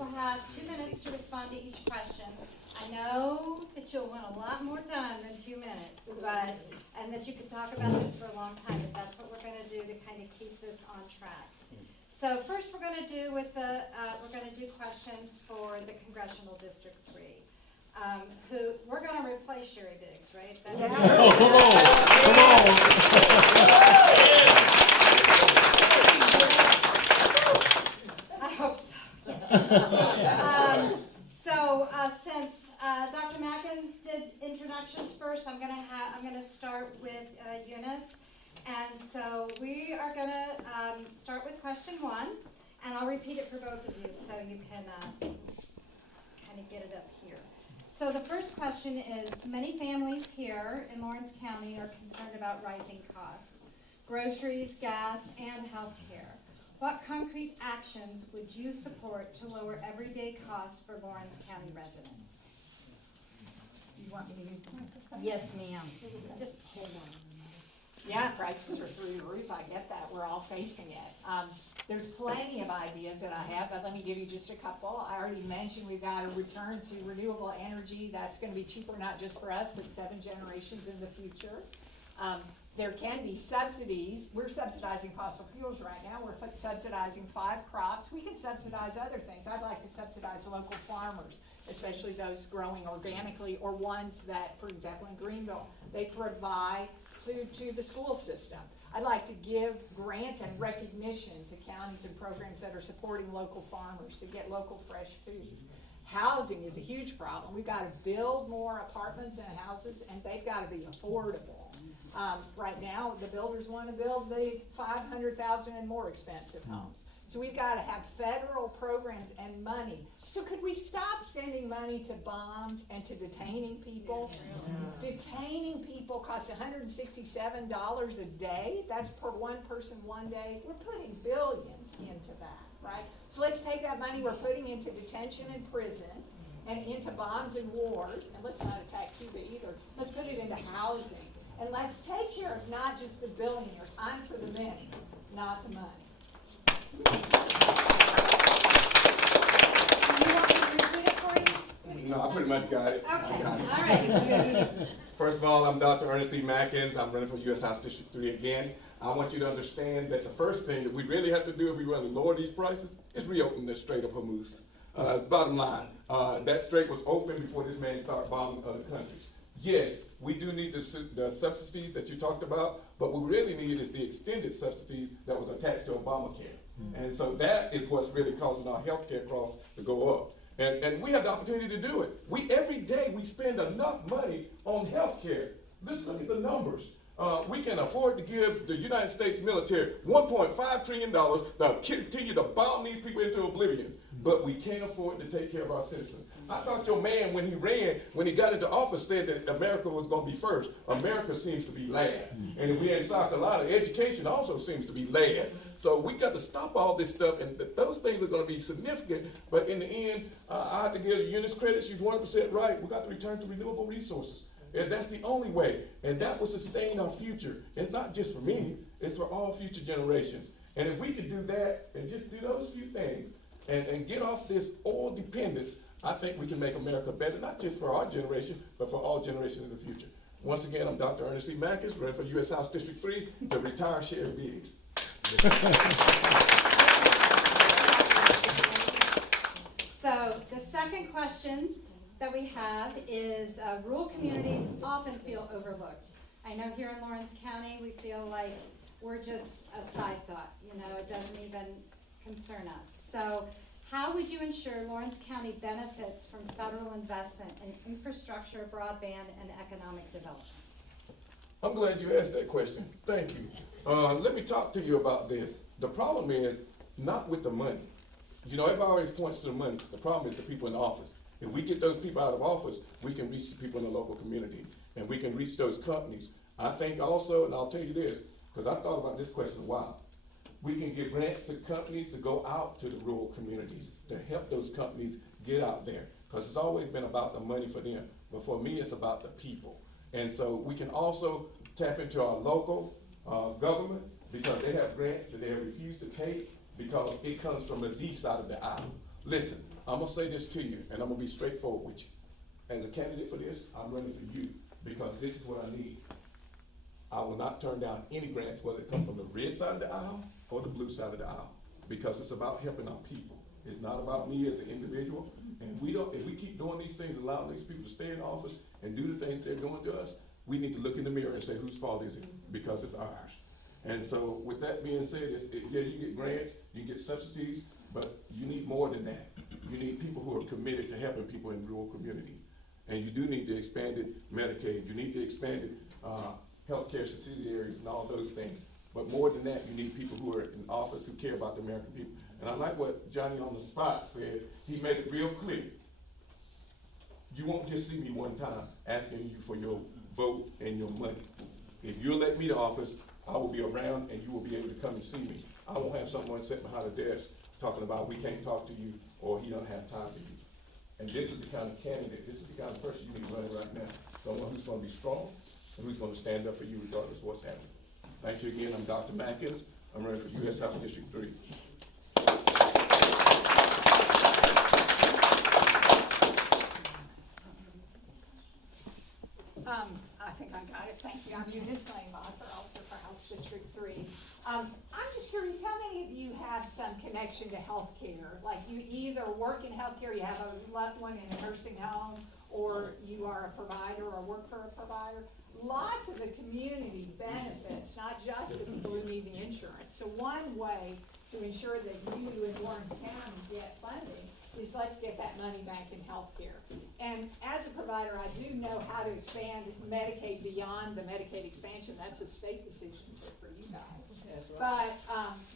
will have 2 minutes to respond to each question. I know that you'll want a lot more time than 2 minutes, and that you could talk about this for a long time, but that's what we're going to do to kind of keep this on track. So first, we're going to do questions for the Congressional District 3. Who we're going to replace Sherry Biggs, right? I hope so. Since Dr. Mackins did introductions first, I'm going to start with Eunice, and so we are going to start with question 1, and I'll repeat it for both of you so you can kind of get it up here. So the first question is, many families here in Lawrence County are concerned about rising costs, groceries, gas, and health care. What concrete actions would you support to lower everyday costs for Lawrence County residents? You want me to use the microphone? Yes, ma'am. Just hold on. Yeah, prices are through the roof. I get that. We're all facing it. There's plenty of ideas that I have, but let me give you just a couple. I already mentioned we've got to return to renewable energy. That's going to be cheaper, not just for us, but 7 generations in the future. There can be subsidies. We're subsidizing fossil fuels right now. We're subsidizing 5 crops. We can subsidize other things. I'd like to subsidize local farmers, especially those growing organically or ones that, for example, in Greenville, they provide food to the school system. I'd like to give grants and recognition to counties and programs that are supporting local farmers to get local fresh food. Housing is a huge problem. We've got to build more apartments and houses, and they've got to be affordable. Right now, the builders want to build the 500,000 and more expensive homes. So we've got to have federal programs and money. So could we stop sending money to bombs and to detaining people? Detaining people costs $167 a day. That's per one person one day. We're putting billions into that, right? So let's take that money we're putting into detention and prisons and into bombs and wars, and let's not attack Cuba either. Let's put it into housing. And let's take care of not just the billionaires. I'm for the many, not the money. You want me to repeat it for you? No, I pretty much got it. Okay, I got it. all right. First of all, I'm Dr. Ernest Mackins. I'm running for U.S. House District 3 again. I want you to understand that the first thing that we really have to do if we want to lower these prices is reopen the Strait of Hormuz. Bottom line, that strait was open before this man started bombing other countries. Yes, we do need the subsidies that you talked about, but what we really need is the extended subsidies that was attached to Obamacare. And so that is what's really causing our health care costs to go up. And we have the opportunity to do it. Every day we spend enough money on health care. Let's look at the numbers. We can afford to give the United States military $1.5 trillion to continue to bomb these people into oblivion, but we can't afford to take care of our citizens. I thought your man, when he got into office, said that America was going to be first. America seems to be last. And if we're in South Carolina, education also seems to be last. So we got to stop all this stuff, and those things are going to be significant. But in the end, I have to give Eunice credit. She's 100% right. We got to return to renewable resources. And that's the only way. And that will sustain our future. It's not just for me. It's for all future generations. And if we could do that and just do those few things and get off this oil dependence, I think we can make America better, not just for our generation, but for all generations in the future. Once again, I'm Dr. Ernest Mackins, running for U.S. House District 3 to retire Sherry Biggs. So the second question that we have is rural communities often feel overlooked. I know here in Lawrence County, we feel like we're just a side thought. It doesn't even concern us. So how would you ensure Lawrence County benefits from federal investment in infrastructure, broadband, and economic development? I'm glad you asked that question. Thank you. Let me talk to you about this. The problem is not with the money. Everybody always points to the money. The problem is the people in office. If we get those people out of office, we can reach the people in the local community, and we can reach those companies. I think also, and I'll tell you this, because I thought about this question a while, we can give grants to companies to go out to the rural communities to help those companies get out there, because it's always been about the money for them. But for me, it's about the people. And so we can also tap into our local government, because they have grants that they refuse to take because it comes from the D side of the aisle. Listen, I'm gonna say this to you, and I'm gonna be straightforward with you. As a candidate for this, I'm running for you, because this is what I need. I will not turn down any grants, whether it comes from the red side of the aisle or the blue side of the aisle, because it's about helping our people. It's not about me as an individual, and if we keep doing these things, allowing these people to stay in office and do the things they're doing to us, we need to look in the mirror and say, whose fault is it? Because it's ours. And so with that being said, yeah, you get grants, you get subsidies, but you need more than that. You need people who are committed to helping people in rural communities. And you do need the expanded Medicaid, you need the expanded healthcare subsidiaries and all those things. But more than that, you need people who are in office who care about the American people. And I like what Johnny on the spot said. He made it real clear. You won't just see me one time asking you for your vote and your money. If you elect me to office, I will be around and you will be able to come and see me. I won't have someone sitting behind a desk talking about we can't talk to you or he don't have time for you. And this is the kind of candidate, this is the kind of person you need running right now. Someone who's gonna be strong and who's gonna stand up for you regardless of what's happening. Thank you again. I'm Dr. Mackins. I'm running for U.S. House District 3. I think I got it. Thank you. I'm Eunice Lehmacher, also for House District 3. I'm just curious, how many of you have some connection to healthcare? Like you either work in healthcare, you have a loved one in a nursing home, or you are a provider or work for a provider. Lots of the community benefits, not just the people who need the insurance. So one way to ensure that you in Lawrence County get funding is let's get that money back in healthcare. And as a provider, I do know how to expand Medicaid beyond the Medicaid expansion. That's a state decision for you guys.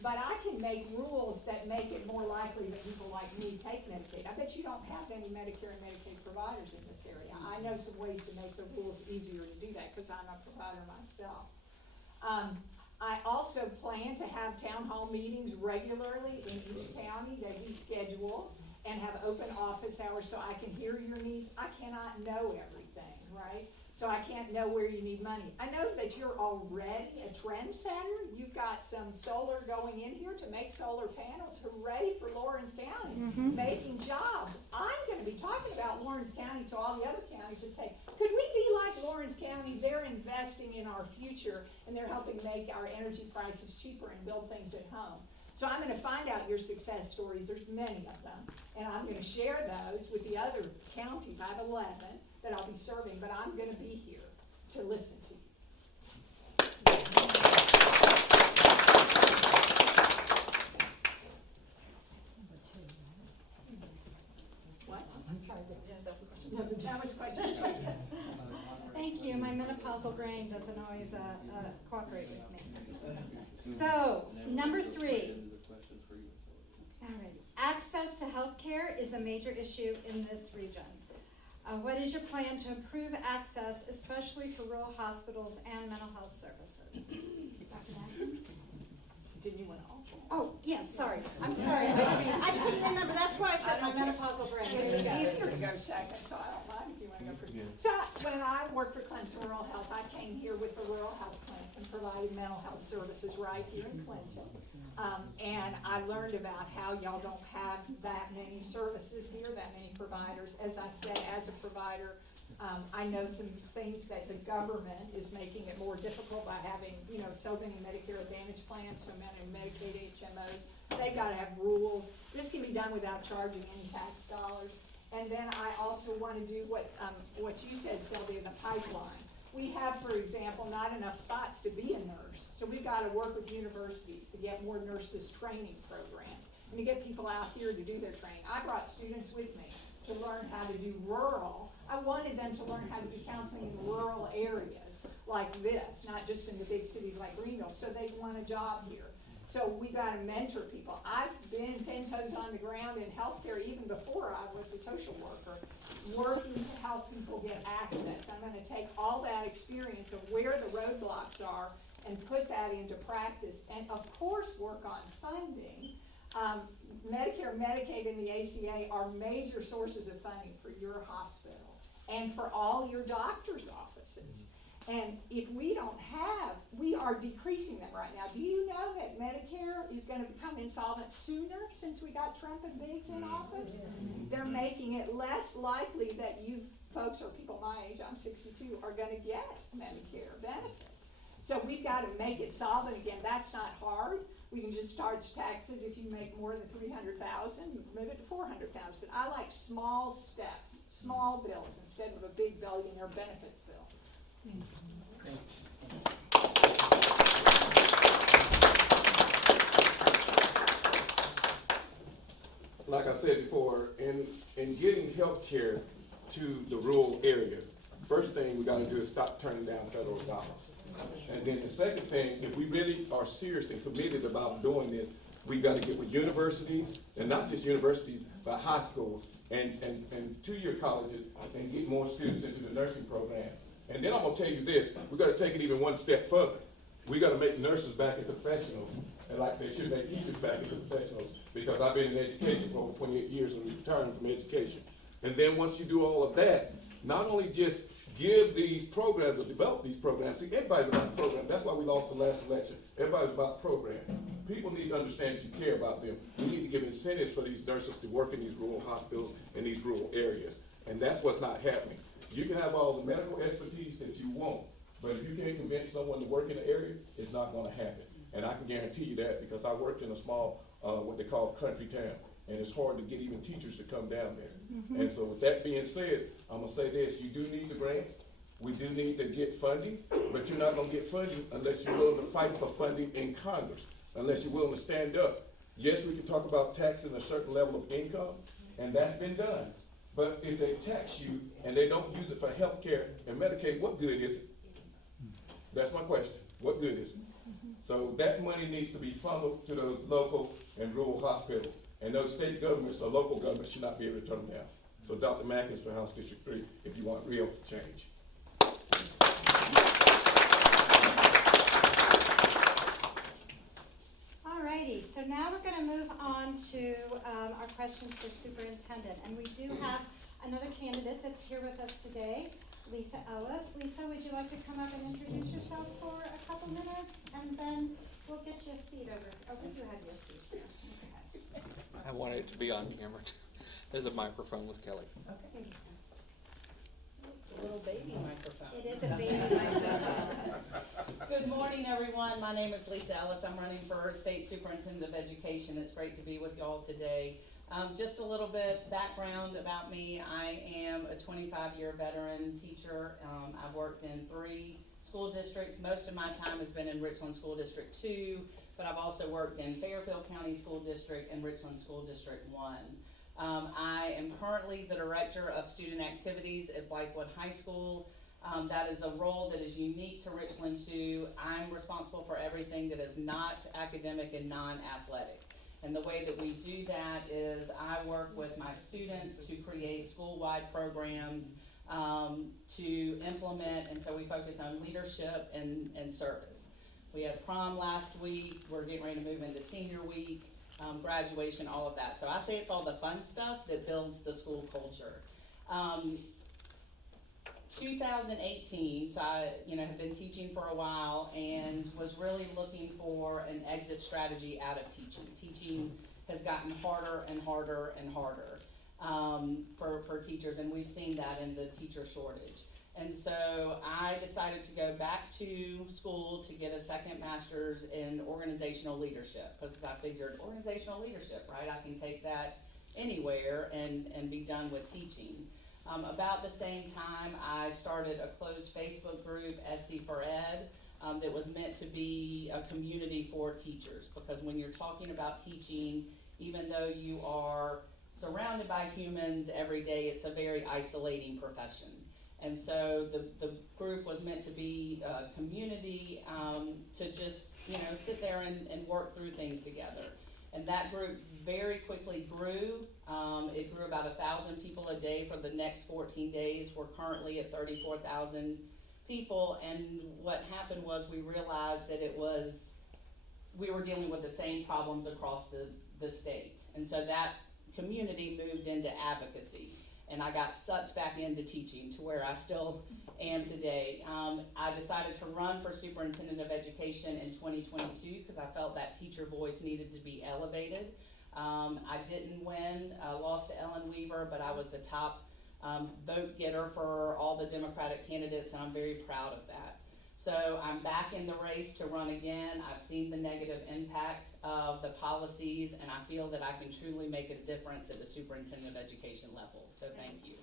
But I can make rules that make it more likely that people like me take Medicaid. I bet you don't have any Medicare and Medicaid providers in this area. I know some ways to make the rules easier to do that because I'm a provider myself. I also plan to have town hall meetings regularly in each county that we schedule and have open office hours so I can hear your needs. I cannot know everything, right? So I can't know where you need money. I know that you're already a trendsetter. You've got some solar going in here to make solar panels. Hooray for Lawrence County, making jobs. I'm gonna be talking about Lawrence County to all the other counties and say, could we be like Lawrence County? They're investing in our future and they're helping make our energy prices cheaper and build things at home. So I'm gonna find out your success stories. There's many of them. And I'm gonna share those with the other counties. I have 11 that I'll be serving, but I'm gonna be here to listen to you. What? That was question 2. Thank you. My menopausal brain doesn't always cooperate with me. So, number 3. Alrighty. Access to health care is a major issue in this region. What is your plan to improve access, especially for rural hospitals and mental health services? Dr. Mackins? Didn't you want to? Oh, yes, sorry. I'm sorry. I couldn't remember. That's why I said my menopausal brain. It's easier to go second, so I don't mind if you want to go first. So when I worked for Clinton Rural Health, I came here with the Rural Health Clinic and provided mental health services right here in Clinton. And I learned about how y'all don't have that many services here, that many providers. As I said, as a provider, I know some things that the government is making it more difficult by having, so many Medicare Advantage plans, so many Medicaid HMOs. They gotta have rules. This can be done without charging any tax dollars. And then I also want to do what you said, Sylvia, the pipeline. We have, for example, not enough spots to be a nurse. So we've got to work with universities to get more nurses training programs and to get people out here to do their training. I brought students with me to learn how to do rural. I wanted them to learn how to do counseling in rural areas like this, not just in the big cities like Greenville, so they want a job here. So we got to mentor people. I've been 10 toes on the ground in healthcare even before I was a social worker, working to help people get access. I'm going to take all that experience of where the roadblocks are and put that into practice, and of course work on funding. Medicare, Medicaid, and the ACA are major sources of funding for your hospital and for all your doctor's offices. And if we don't have, we are decreasing them right now. Do you know that Medicare is gonna become insolvent sooner since we got Trump and Biggs in office. They're making it less likely that you folks or people my age, I'm 62, are gonna get Medicare benefits. So we've gotta make it solvent again. That's not hard. We can just charge taxes if you make more than 300,000, move it to 400,000. I like small steps, small bills instead of a big billionaire benefits bill. Like I said before, in getting health care to the rural areas, first thing we gotta do is stop turning down federal dollars. And then the second thing, if we really are serious and committed about doing this, we gotta get with universities, and not just universities, but high schools and two-year colleges, and get more students into the nursing program. And then I'm gonna tell you this, we gotta take it even one step further. We gotta make nurses back into professionals, and like they should make teachers back into professionals, because I've been in education for over 28 years and retiring from education. And then once you do all of that, not only just give these programs or develop these programs. See, everybody's about program. That's why we lost the last election. Everybody's about program. People need to understand that you care about them. We need to give incentives for these nurses to work in these rural hospitals and these rural areas. And that's what's not happening. You can have all the medical expertise that you want, but if you can't convince someone to work in the area, it's not gonna happen. And I can guarantee you that because I worked in a small, what they call country town. And it's hard to get even teachers to come down there. And so with that being said, I'm gonna say this, you do need the grants, we do need to get funding, but you're not gonna get funding unless you're willing to fight for funding in Congress, unless you're willing to stand up. Yes, we can talk about taxing a certain level of income, and that's been done. But if they tax you and they don't use it for health care and Medicaid, what good is it? That's my question, what good is it? So that money needs to be funneled to those local and rural hospitals. And those state governments or local governments should not be able to turn them down. So Dr. Mackins for House District 3, if you want real change. Alrighty, so now we're gonna move on to our questions for superintendent. And we do have another candidate that's here with us today, Lisa Ellis. Lisa, would you like to come up and introduce yourself for a couple minutes? And then we'll get you a seat over. Oh, we do have you a seat here. Okay. I wanted it to be on camera. There's a microphone with Kelly. Okay. It's a little baby microphone. It is a baby microphone. Good morning, everyone. My name is Lisa Ellis. I'm running for State Superintendent of Education. It's great to be with y'all today. Just a little bit background about me. I am a 25-year veteran teacher. I've worked in 3 school districts. Most of my time has been in Richland School District 2, but I've also worked in Fairfield County School District and Richland School District 1. I am currently the Director of Student Activities at Blakewood High School. That is a role that is unique to Richland 2. I'm responsible for everything that is not academic and non-athletic. And the way that we do that is I work with my students to create school-wide programs to implement, and so we focus on leadership and service. We had prom last week, we're getting ready to move into senior week, graduation, all of that. So I say it's all the fun stuff that builds the school culture. 2018, so I have been teaching for a while and was really looking for an exit strategy out of teaching. Teaching has gotten harder and harder and harder for teachers, and we've seen that in the teacher shortage. And so I decided to go back to school to get a second master's in organizational leadership, because I figured organizational leadership, right? I can take that anywhere and be done with teaching. About the same time, I started a closed Facebook group, SC for Ed, that was meant to be a community for teachers, because when you're talking about teaching, even though you are surrounded by humans every day, it's a very isolating profession. And so the group was meant to be a community to just, sit there and work through things together. And that group very quickly grew. It grew about 1,000 people a day for the next 14 days. We're currently at 34,000 people. And what happened was we realized that we were dealing with the same problems across the state. And so that community moved into advocacy. and I got sucked back into teaching to where I still am today. I decided to run for superintendent of education in 2022 because I felt that teacher voice needed to be elevated. I didn't win, lost to Ellen Weaver, but I was the top vote getter for all the Democratic candidates, and I'm very proud of that. So I'm back in the race to run again. I've seen the negative impact of the policies, and I feel that I can truly make a difference at the superintendent of education level. So thank you.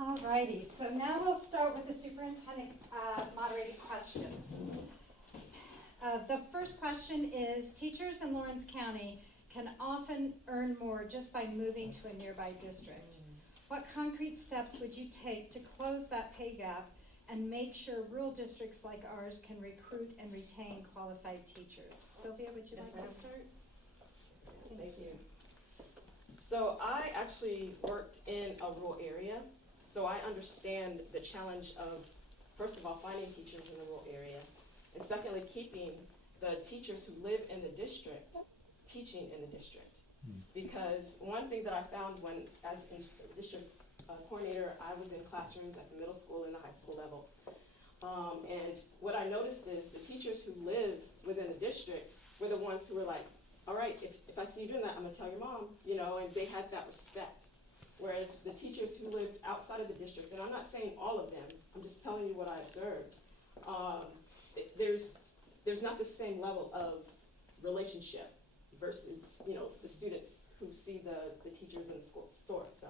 Alrighty, so now we'll start with the superintendent moderated questions. The first question is, teachers in Lawrence County can often earn more just by moving to a nearby district. What concrete steps would you take to close that pay gap and make sure rural districts like ours can recruit and retain qualified teachers? Sylvia, would you Yes, like ma'am. to start? Thank you. So I actually worked in a rural area, so I understand the challenge of, first of all, finding teachers in the rural area, and secondly, keeping the teachers who live in the district teaching in the district. Because one thing that I found when, as a district coordinator, I was in classrooms at the middle school and the high school level. And what I noticed is the teachers who live within the district were the ones who were like, all right, if I see you doing that, I'm gonna tell your mom, you know, and they had that respect. Whereas the teachers who lived outside of the district, and I'm not saying all of them, I'm just telling you what I observed, there's not the same level of relationship versus, you know, the students who see the teachers in the school store. So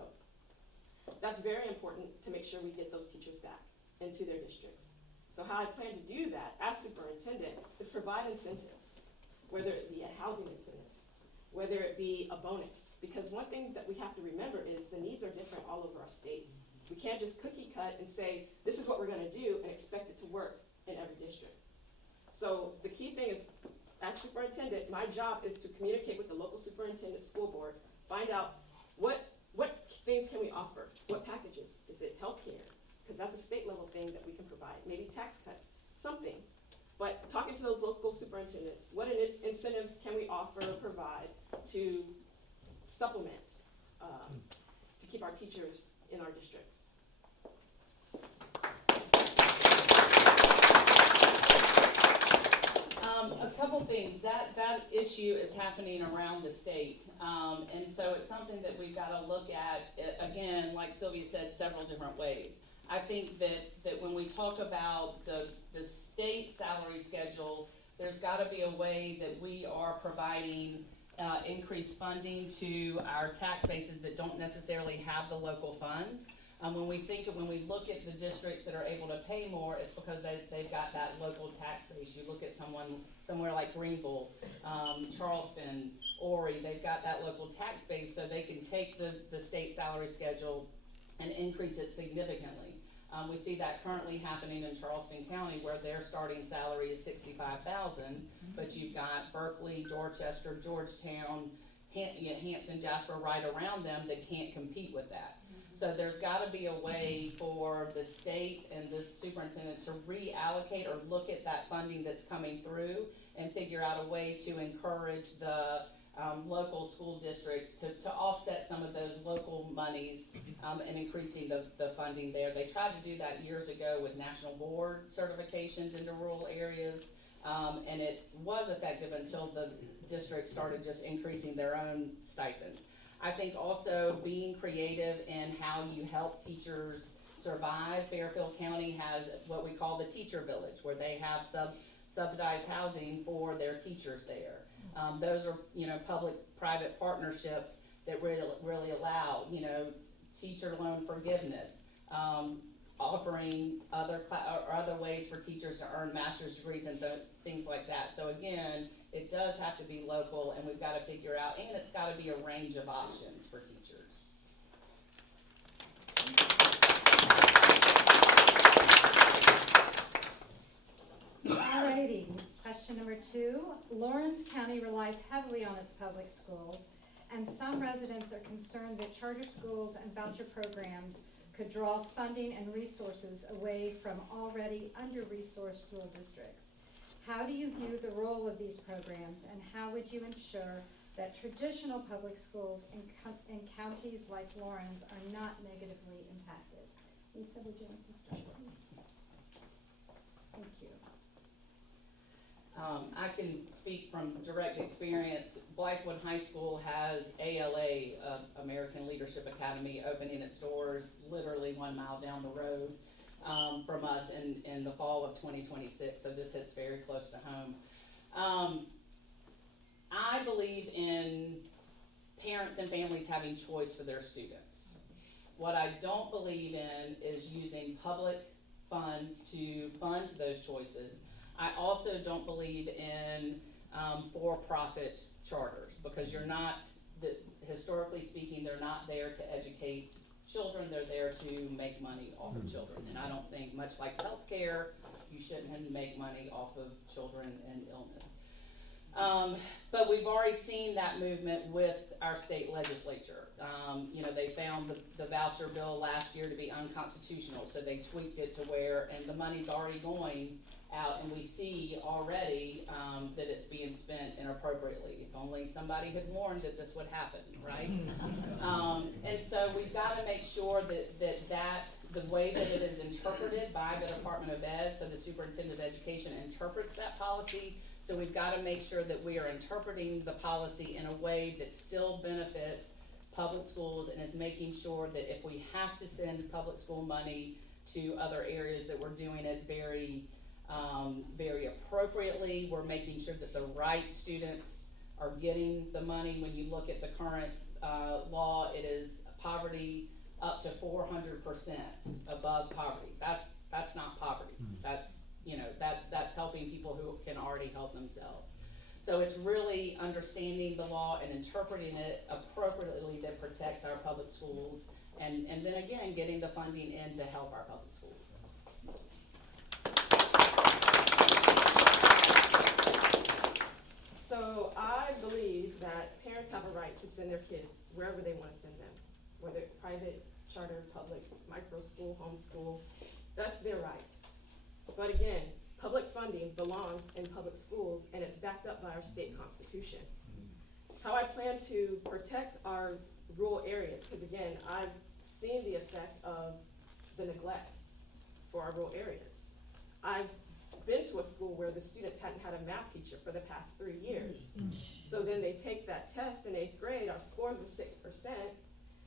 that's very important to make sure we get those teachers back into their districts. So how I plan to do that as superintendent is provide incentives, whether it be a housing incentive, whether it be a bonus. Because one thing that we have to remember is the needs are different all over our state. We can't just cookie cut and say, this is what we're gonna do and expect it to work in every district. So the key thing is, as superintendent, my job is to communicate with the local superintendent school board, find out what things can we offer, what packages, is it healthcare? Because that's a state level thing that we can provide, maybe tax cuts, something. But talking to those local superintendents, what incentives can we offer, provide to supplement, to keep our teachers in our districts? A couple things. That issue is happening around the state, and so it's something that we've got to look at, again, like Sylvia said, several different ways. I think that when we talk about the state salary schedule, there's got to be a way that we are providing increased funding to our tax bases that don't necessarily have the local funds. When we look at the districts that are able to pay more, it's because they've got that local tax base. You look at somewhere like Greenville, Charleston, Horry, they've got that local tax base, so they can take the state salary schedule and increase it significantly. We see that currently happening in Charleston County, where their starting salary is $65,000, but you've got Berkeley, Dorchester, Georgetown, Hampton, Jasper right around them that can't compete with that. So there's got to be a way for the state and the superintendent to reallocate or look at that funding that's coming through and figure out a way to encourage the local school districts to offset some of those local monies and increasing the funding there. They tried to do that years ago with national board certifications into rural areas, and it was effective until the districts started just increasing their own stipends. I think also being creative in how you help teachers survive. Fairfield County has what we call the teacher village, where they have subsidized housing for their teachers there. Those are, public-private partnerships that really allow, teacher loan forgiveness, offering other ways for teachers to earn master's degrees and things like that. So again, it does have to be local, and we've got to figure out, and it's got to be a range of options for teachers. Alrighty, question number 2. Lawrence County relies heavily on its public schools, and some residents are concerned that charter schools and voucher programs could draw funding and resources away from already under-resourced rural districts. how do you view the role of these programs, and how would you ensure that traditional public schools in counties like Lawrence are not negatively impacted? Lisa, would you like to start, please? Thank you. I can speak from direct experience. Blythewood High School has ALA, American Leadership Academy, opening its doors literally 1 mile down the road from us in the fall of 2026, so this hits very close to home. I believe in parents and families having choice for their students. What I don't believe in is using public funds to fund those choices. I also don't believe in for-profit charters, because you're not, historically speaking, they're not there to educate children, they're there to make money off of children. And I don't think, much like healthcare, you shouldn't make money off of children and illness. But we've already seen that movement with our state legislature. You know, they found the voucher bill last year to be unconstitutional, so they tweaked it to where, and the money's already going out, and we see already that it's being spent inappropriately. If only somebody had warned that this would happen, right? And so we've got to make sure that the way that it is interpreted by the Department of Ed, so the Superintendent of Education interprets that policy. So we've got to make sure that we are interpreting the policy in a way that still benefits public schools, and is making sure that if we have to send public school money to other areas, that we're doing it very appropriately. We're making sure that the right students are getting the money. When you look at the current law, it is poverty up to 400% above poverty. That's not poverty. That's, you know, that's helping people who can already help themselves. So it's really understanding the law and interpreting it appropriately that protects our public schools, and then again, getting the funding in to help our public schools. So I believe that parents have a right to send their kids wherever they want to send them, whether it's private, charter, public, micro school, homeschool, that's their right. But again, public funding belongs in public schools, and it's backed up by our state constitution. How I plan to protect our rural areas, because again, I've seen the effect of the neglect for our rural areas. I've been to a school where the students hadn't had a math teacher for the past 3 years. So then they take that test in 8th grade, our scores were 6%,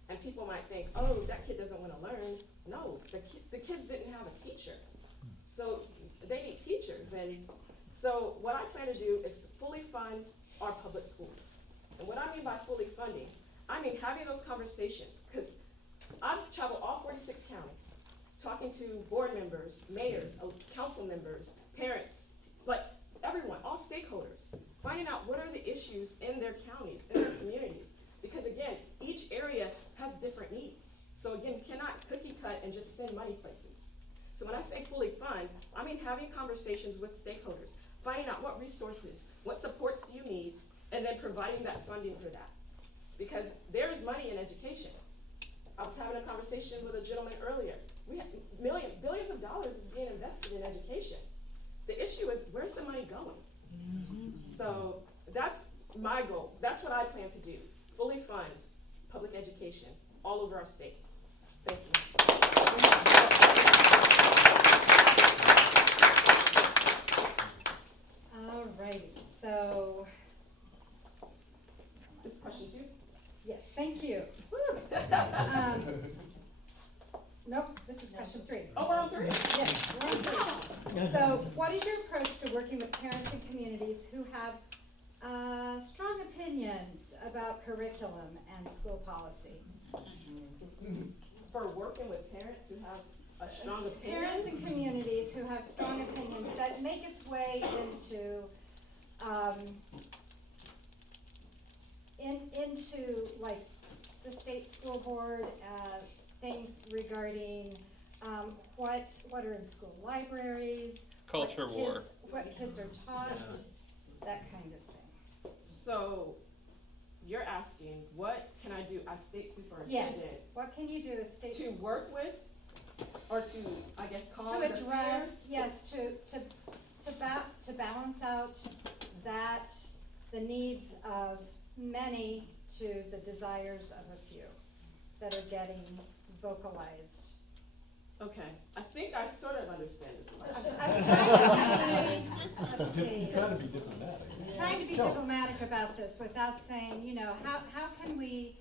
and people might think, oh, that kid doesn't want to learn. No, the kids didn't have a teacher. So they need teachers, and so what I plan to do is fully fund our public schools. And what I mean by fully funding, I mean having those conversations, because I've traveled all 46 counties, talking to board members, mayors, council members, parents, like everyone, all stakeholders, finding out what are the issues in their counties, in their communities, because again, each area has different needs. So again, you cannot cookie cut and just send money places. So when I say fully fund, I mean having conversations with stakeholders, finding out what resources, what supports do you need, and then providing that funding for that. Because there is money in education. I was having a conversation with a gentleman earlier. We have billions of dollars is being invested in education. The issue is, where's the money going? So that's my goal. That's what I plan to do. Fully fund public education all over our state. Thank you. All right, so, This is question 2? yes, thank you. Nope, this is question 3. Oh, we're on 3? Yes, we're on 3. So, what is your approach to working with parents and communities who have strong opinions about curriculum and school policy? For working with parents who have a strong opinion? Parents and communities who have strong opinions that make its way into like the state school board, things regarding what are in school libraries, Culture war. what kids are taught, that kind of thing. So you're asking, what can I do as state superintendent? Yes, what can you do as state? To work with, or to, I guess, calm To the address, parents? yes, to to balance out that, the needs of many to the desires of a few that are getting vocalized. Okay, I think I sort of understand this question. I was trying to, let's see. Trying to be diplomatic. Trying to be diplomatic about this without saying, you know, how can we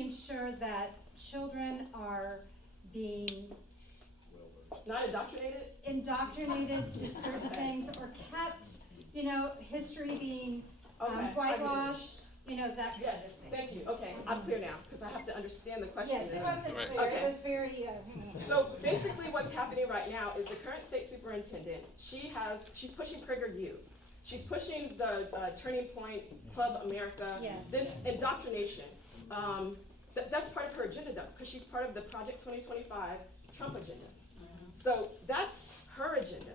ensure that children are being Not indoctrinated? indoctrinated to certain things or kept, you know, history being Okay, I get it. whitewashed, you know, that kind of Yes, thing. thank you, okay, I'm clear now, because I have to understand the question. Yes, it now. wasn't Right. clear, it Okay. was very, So basically what's happening right now is the current state superintendent, she's pushing PragerU. She's pushing the Turning Point, Club America, Yes. this indoctrination. That's part of her agenda though, because she's part of the Project 2025 Trump agenda. So that's her agenda.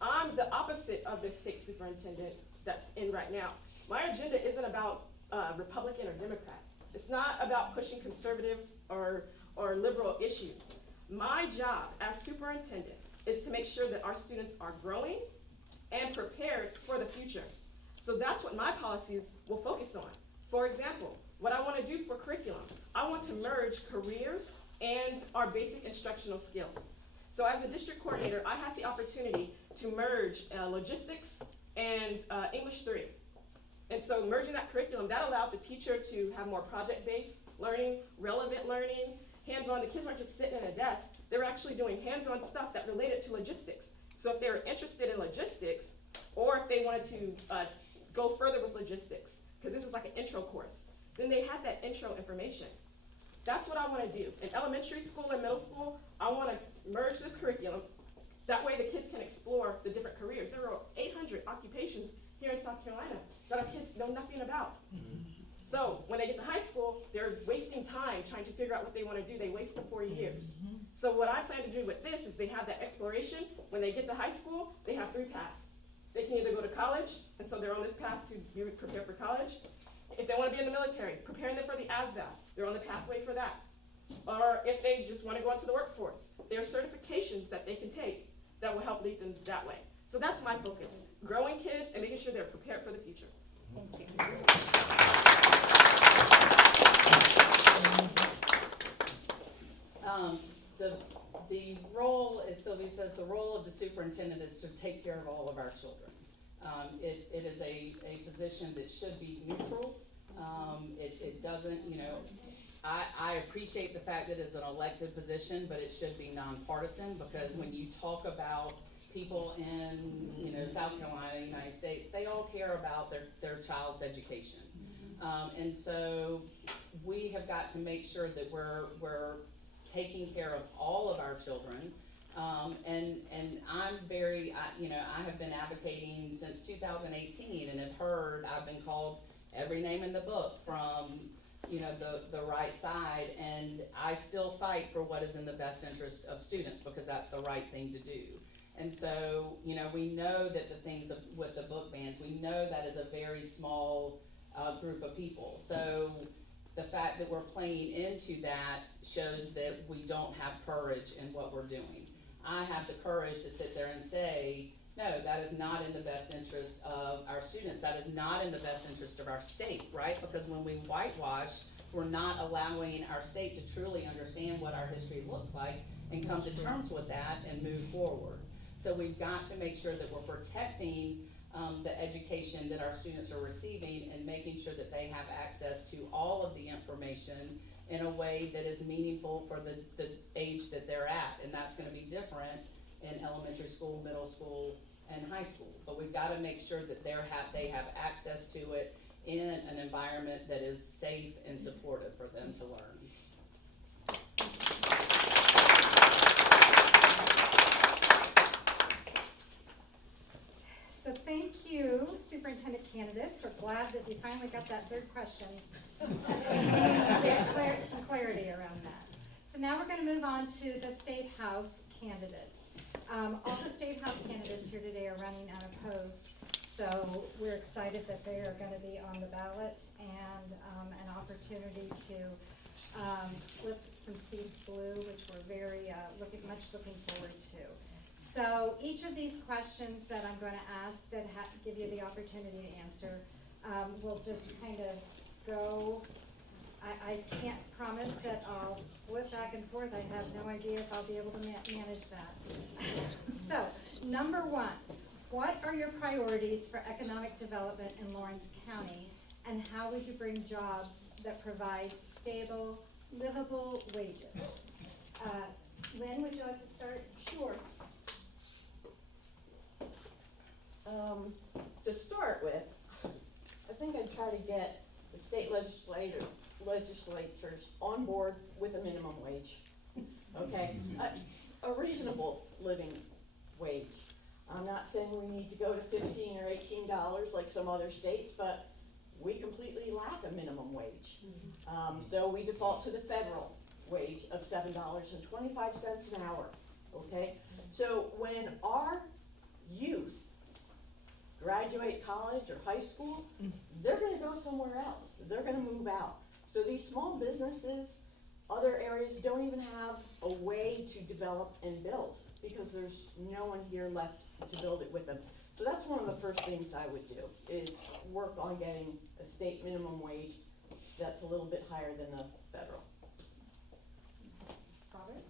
I'm the opposite of the state superintendent that's in right now. My agenda isn't about Republican or Democrat. It's not about pushing conservatives or liberal issues. My job as superintendent is to make sure that our students are growing and prepared for the future. So that's what my policies will focus on. For example, what I want to do for curriculum, I want to merge careers and our basic instructional skills. So as a district coordinator, I had the opportunity to merge logistics and English 3. And so merging that curriculum, that allowed the teacher to have more project-based learning, relevant learning, hands-on. The kids weren't just sitting at a desk. They were actually doing hands-on stuff that related to logistics. So if they were interested in logistics, or if they wanted to go further with logistics, because this is like an intro course, then they had that intro information. That's what I want to do. In elementary school and middle school, I want to merge this curriculum. That way the kids can explore the different careers. There are 800 occupations here in South Carolina that our kids know nothing about. So when they get to high school, they're wasting time trying to figure out what they want to do. They waste the 4 years. So what I plan to do with this is they have that exploration. When they get to high school, they have 3 paths. They can either go to college, and so they're on this path to be prepared for college. If they want to be in the military, preparing them for the ASVAB, they're on the pathway for that. Or if they just want to go into the workforce, there are certifications that they can take that will help lead them that way. So that's my focus, growing kids and making sure they're prepared for the future. thank you. The role, as Sylvia says, the role of the superintendent is to take care of all of our children. It is a position that should be neutral. It doesn't, you know, I appreciate the fact that it's an elected position, but it should be nonpartisan, because when you talk about people in, you know, South Carolina, United States, they all care about their child's education. And so we have got to make sure that we're taking care of all of our children. And I'm very, I have been advocating since 2018 and have heard, I've been called every name in the book from, you know, the right side, and I still fight for what is in the best interest of students, because that's the right thing to do. And so, you know, we know that the things with the book bans, we know that is a very small group of people. So the fact that we're playing into that shows that we don't have courage in what we're doing. I have the courage to sit there and say, no, that is not in the best interest of our students. That is not in the best interest of our state, right? Because when we whitewash, we're not allowing our state to truly understand what our history looks like and come to terms with that and move forward. So we've got to make sure that we're protecting the education that our students are receiving and making sure that they have access to all of the information in a way that is meaningful for the age that they're at. And that's gonna be different in elementary school, middle school, and high school. But we've gotta make sure that they have access to it in an environment that is safe and supportive for them to learn. So thank you, superintendent candidates. We're glad that we finally got that third question. We had some clarity around that. So now we're gonna move on to the State House candidates. All the State House candidates here today are running unopposed. So we're excited that they are gonna be on the ballot, and an opportunity to flip some seats blue, which we're very much looking forward to. So each of these questions that I'm gonna ask that give you the opportunity to answer, we'll just kind of go. I can't promise that I'll flip back and forth. I have no idea if I'll be able to manage that. So, number one, what are your priorities for economic development in Lawrence County? And how would you bring jobs that provide stable, livable wages? Lynn, would you like to start? Sure. To start with, I think I'd try to get the state legislators on board with a minimum wage. Okay, a reasonable living wage. I'm not saying we need to go to $15 or $18 like some other states, but we completely lack a minimum wage. So we default to the federal wage of $7.25 an hour, okay? So when our youth graduate college or high school, they're gonna go somewhere else. They're gonna move out. So these small businesses, other areas don't even have a way to develop and build because there's no one here left to build it with them. So that's one of the first things I would do, is work on getting a state minimum wage that's a little bit higher than the federal. Robert?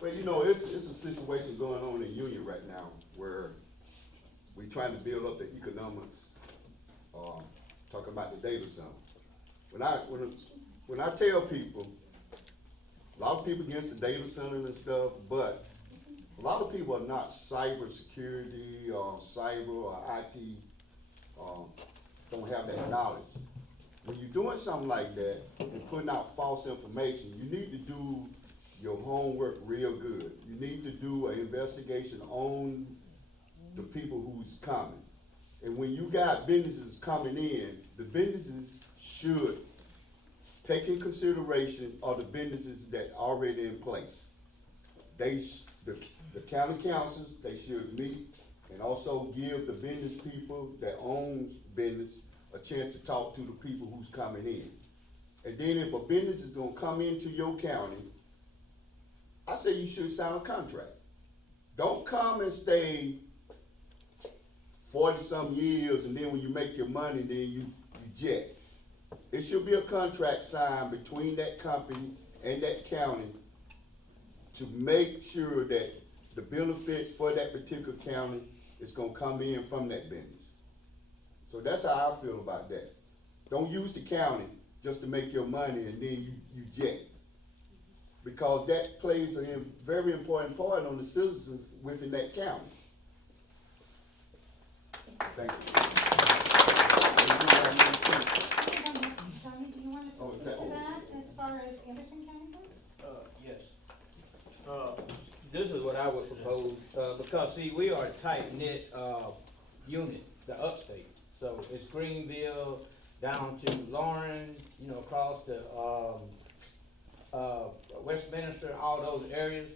Well, you know, it's a situation going on in Union right now where we're trying to build up the economics, talking about the data center. When I tell people, a lot of people against the data center and stuff, but a lot of people are not cyber security or cyber or IT, don't have that knowledge. When you're doing something like that and putting out false information, you need to do your homework real good. You need to do an investigation on the people who's coming. And when you got businesses coming in, the businesses should take in consideration of the businesses that are already in place. The county councils, they should meet and also give the business people that own business a chance to talk to the people who's coming in. And then if a business is gonna come into your county, I say you should sign a contract. Don't come and stay 40-some years and then when you make your money, then you jet. It should be a contract signed between that company and that county to make sure that the benefits for that particular county is gonna come in from that business. So that's how I feel about that. Don't use the county just to make your money and then you jet. Because that plays a very important part on the citizens within that county. Thank you. Tony, do you want to speak to that as far as Anderson County goes? Yes. This is what I would propose, because see, we are a tight-knit, unit, the upstate. So it's Greenville down to Lawrence, you know, across to, Westminster, all those areas.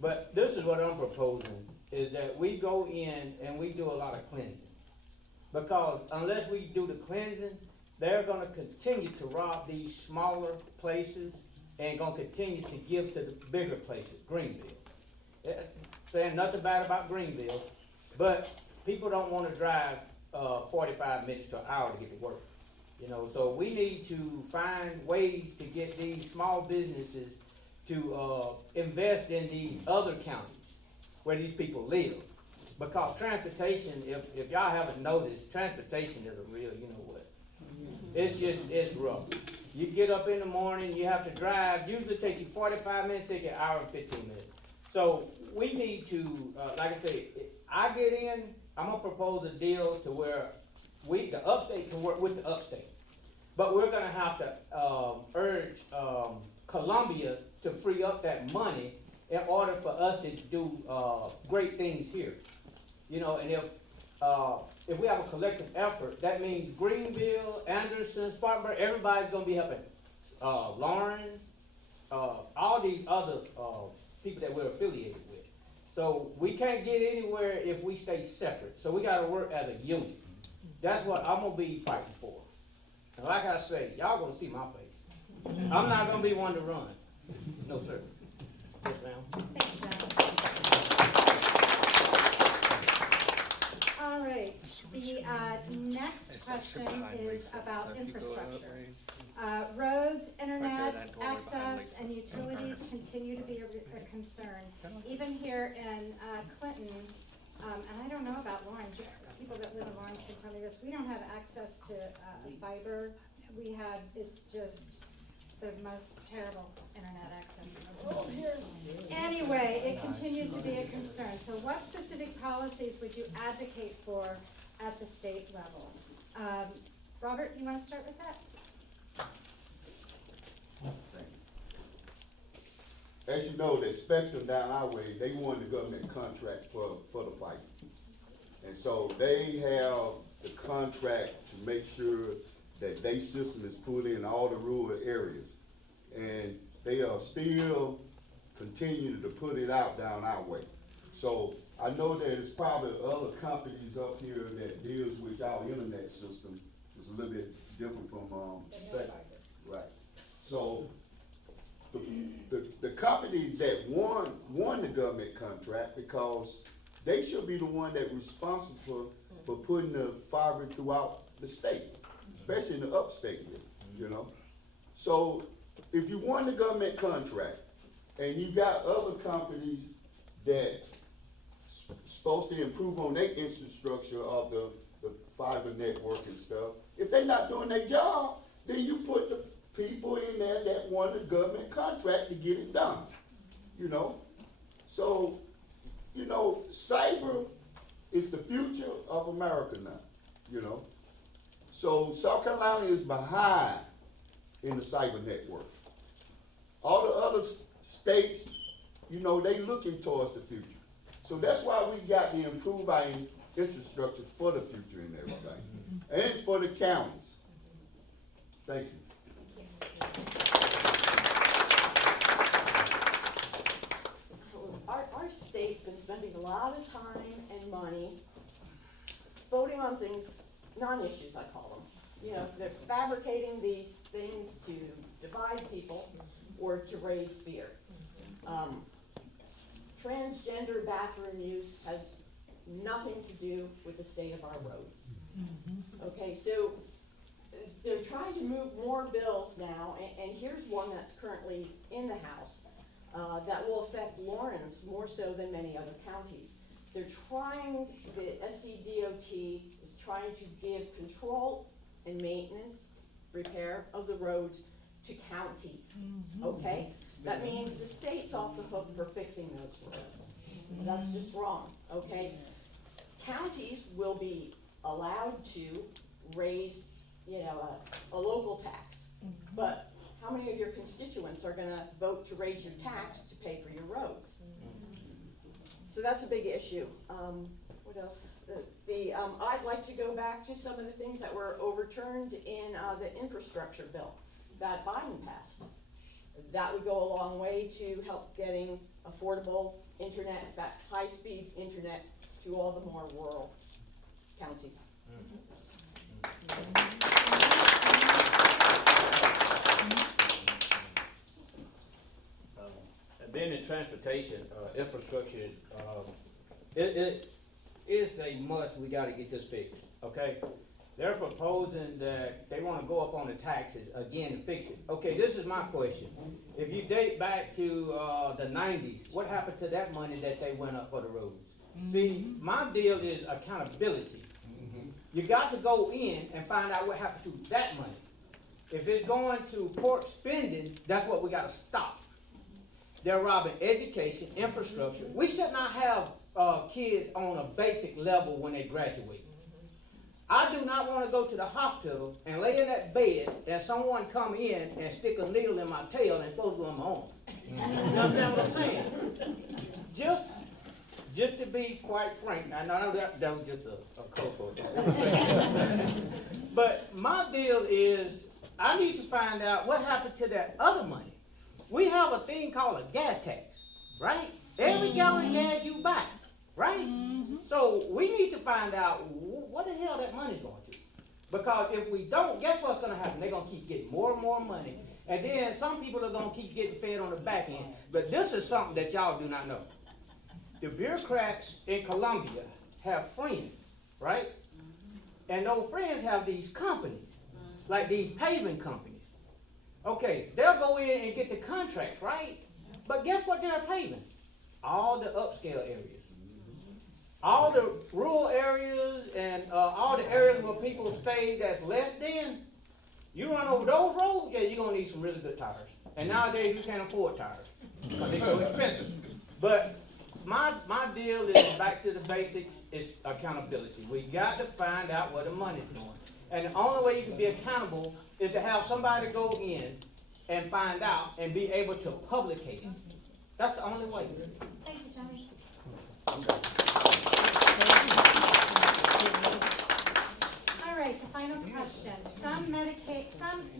But this is what I'm proposing, is that we go in and we do a lot of cleansing. Because unless we do the cleansing, they're gonna continue to rob these smaller places and gonna continue to give to the bigger places, Greenville. Saying nothing bad about Greenville, but people don't wanna drive 45 minutes to an hour to get to work. You know, so we need to find ways to get these small businesses to invest in these other counties where these people live. Because transportation, if y'all haven't noticed, transportation is a real, you know what? It's rough. You get up in the morning, you have to drive, usually take you 45 minutes, take you an hour and 15 minutes. So we need to, like I say, I get in, I'm gonna propose a deal to where the upstate can work with the upstate. But we're gonna have to urge Columbia to free up that money in order for us to do great things here. You know, and if we have a collective effort, that means Greenville, Anderson, Spartanburg, everybody's gonna be helping. Lawrence, all these other people that we're affiliated with. So we can't get anywhere if we stay separate. So we gotta work as a unit. That's what I'm gonna be fighting for. And like I say, y'all gonna see my face. I'm not gonna be one to run. No, sir. Yes, ma'am. Thank you, John. All right, the next question is about infrastructure. Roads, internet, access, and utilities continue to be a concern. Even here in Clinton, and I don't know about Lawrence, people that live in Lawrence can tell me this, we don't have access to fiber. It's just the most terrible internet access in the world. Anyway, it continues to be a concern. So what specific policies would you advocate for at the state level? Robert, you want to start with that? As you know, the Spectrum down our way, they won the government contract for the fight. And so they have the contract to make sure that their system is put in all the rural areas. And they are still continuing to put it out down our way. So I know there's probably other companies up here that deals with our internet system. It's a little bit different from, Spectrum. Right. So the company that won the government contract, because they should be the one that responsible for putting the fiber throughout the state, especially in the upstate, you know? So if you won the government contract and you got other companies that supposed to improve on their infrastructure of the fiber network and stuff, if they're not doing their job, then you put the people in there that won the government contract to get it done, you know? So, you know, cyber is the future of America now, you know? So South Carolina is behind in the cyber network. All the other states, you know, they looking towards the future. So that's why we got to improve our infrastructure for the future and everything, and for the counties. Thank you. Our state's been spending a lot of time and money voting on things, non-issues I call them. You know, they're fabricating these things to divide people or to raise fear. Transgender bathroom use has nothing to do with the state of our roads. Okay, so they're trying to move more bills now, and here's one that's currently in the House that will affect Lawrence more so than many other counties. They're trying, the SCDOT is trying to give control and maintenance, repair of the roads to counties, okay? That means the state's off the hook for fixing those roads. That's just wrong, okay? Counties will be allowed to raise, you know, a local tax. But how many of your constituents are gonna vote to raise your tax to pay for your roads? So that's a big issue. What else? I'd like to go back to some of the things that were overturned in the infrastructure bill that Biden passed. That would go a long way to help getting affordable internet, in fact, high-speed internet to all the more rural counties. Being in transportation, infrastructure, it is a must. We gotta get this fixed, okay? They're proposing that they wanna go up on the taxes again and fix it. Okay, this is my question. If you date back to, the 90s, what happened to that money that they went up for the roads? See, my deal is accountability. You got to go in and find out what happened to that money. If it's going to court spending, that's what we gotta stop. They're robbing education, infrastructure. We should not have kids on a basic level when they graduate. I do not want to go to the hospital and lay in that bed and someone come in and stick a needle in my tail and supposed to go on my arm. You understand what I'm saying? Just to be quite frank, I know that was just a quote. But my deal is, I need to find out what happened to that other money. We have a thing called a gas tax, right? Every gallon of gas you buy, right? So we need to find out what the hell that money's going to. Because if we don't, guess what's gonna happen? They're gonna keep getting more and more money. And then some people are gonna keep getting fed on the back end. But this is something that y'all do not know. The bureaucrats in Columbia have friends, right? And those friends have these companies, like these paving companies. Okay, they'll go in and get the contracts, right? But guess what they're paving? All the upscale areas. All the rural areas and all the areas where people stay that's less than, you run over those roads, yeah, you're gonna need some really good tires. And nowadays you can't afford tires because they're so expensive. But my deal is back to the basics, is accountability. We got to find out where the money's going. And the only way you can be accountable is to have somebody go in and find out and be able to publicate it. That's the only way. Thank you, Johnny. All right, the final question. Some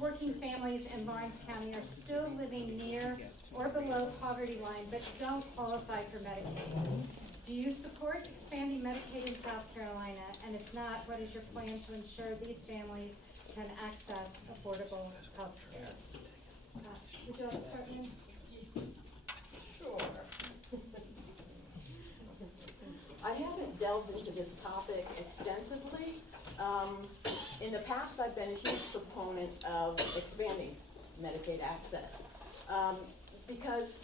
working families in Lawrence County are still living near or below poverty line, but don't qualify for Medicaid. Do you support expanding Medicaid in South Carolina? And if not, what is your plan to ensure these families can access affordable health care? Would you like to start, Lynn? Sure. I haven't delved into this topic extensively. In the past, I've been a huge proponent of expanding Medicaid access. Because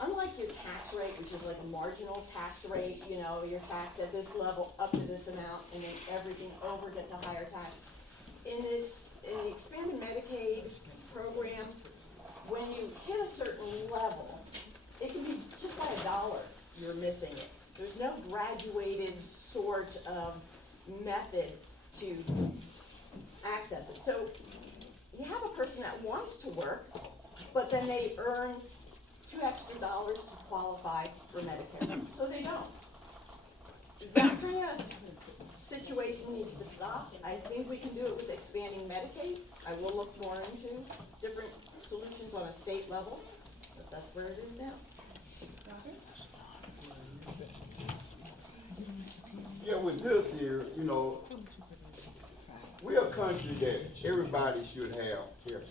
unlike your tax rate, which is like a marginal tax rate, you know, you're taxed at this level up to this amount, and then everything over gets a higher tax. In the expanded Medicaid program, when you hit a certain level, it can be just by $1 you're missing it. There's no graduated sort of method to access it. So you have a person that wants to work, but then they earn $2 extra to qualify for Medicare. So they don't. That kind of situation needs to stop. I think we can do it with expanding Medicaid. I will look more into different solutions on a state level, but that's where it is now. Yeah, with this here, you know, we're a country that everybody should have health care.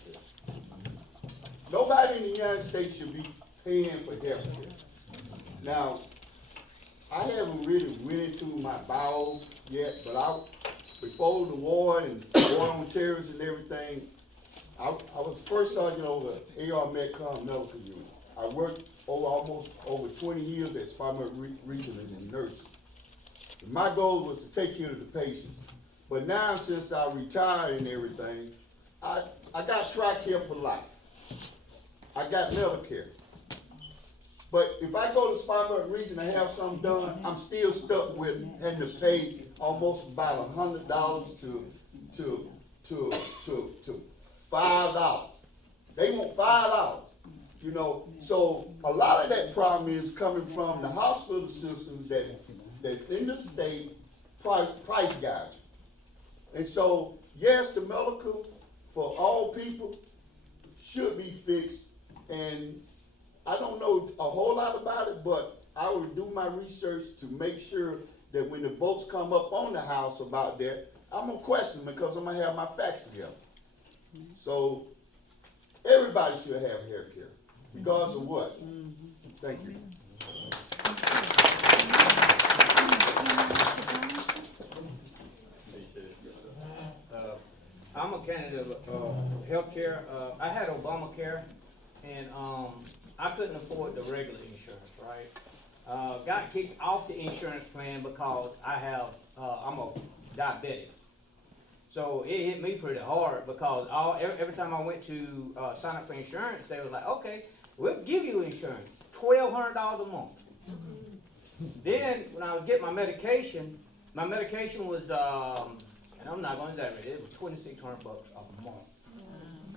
Nobody in the United States should be paying for health care. Now, I haven't really went into my bowels yet, but before the war and war on terrorism and everything, I was first sergeant over AR Metcom Medical Unit. I worked almost over 20 years at Spire Regional in nursing. My goal was to take care of the patients. But now, since I retired and everything, I got TRICARE for life. I got Medicare. But if I go to Spire Region and have something done, I'm still stuck with having to pay almost about $100 to $5. They want $5. You know, so a lot of that problem is coming from the hospital systems that's in the state price gouging. And so, yes, the medical for all people should be fixed. And I don't know a whole lot about it, but I will do my research to make sure that when the votes come up on the House about that, I'm gonna question them because I'm gonna have my facts together. So everybody should have health care, regardless of what. Thank you. I'm a candidate of healthcare. I had Obamacare, and I couldn't afford the regular insurance, right? Got kicked off the insurance plan because I'm a diabetic. So it hit me pretty hard because every time I went to sign up for insurance, they were like, okay, we'll give you insurance, $1,200 a month. Then when I would get my medication was, and I'm not going to exaggerate, it was $2,600 a month.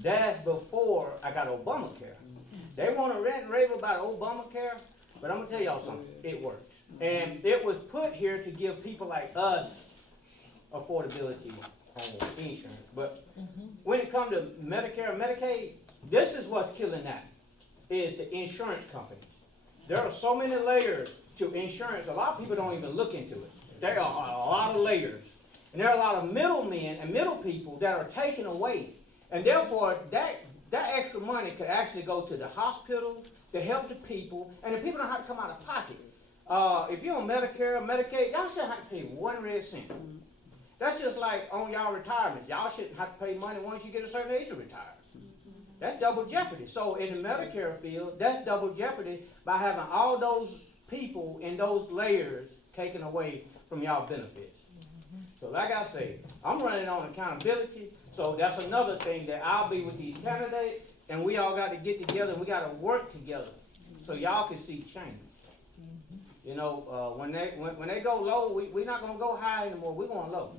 That's before I got Obamacare. They want to rant and rave about Obamacare, but I'm going to tell y'all something, it works. And it was put here to give people like us affordability on insurance. But when it comes to Medicare and Medicaid, this is what's killing that, is the insurance company. There are so many layers to insurance, a lot of people don't even look into it. There are a lot of layers. And there are a lot of middlemen and middle people that are taken away. And therefore, that that extra money could actually go to the hospital, to help the people, and the people don't have to come out of pocket. If you're on Medicare or Medicaid, y'all shouldn't have to pay 1 red cent. That's just like on y'all retirement. Y'all shouldn't have to pay money once you get a certain age to retire. That's double jeopardy. So in the Medicare field, that's double jeopardy by having all those people in those layers taken away from y'all benefits. So like I say, I'm running on accountability, so that's another thing that I'll be with these candidates, and we all got to get together, and we got to work together, so y'all can see change. You know, when they go low, we're not gonna go high anymore, we're going low.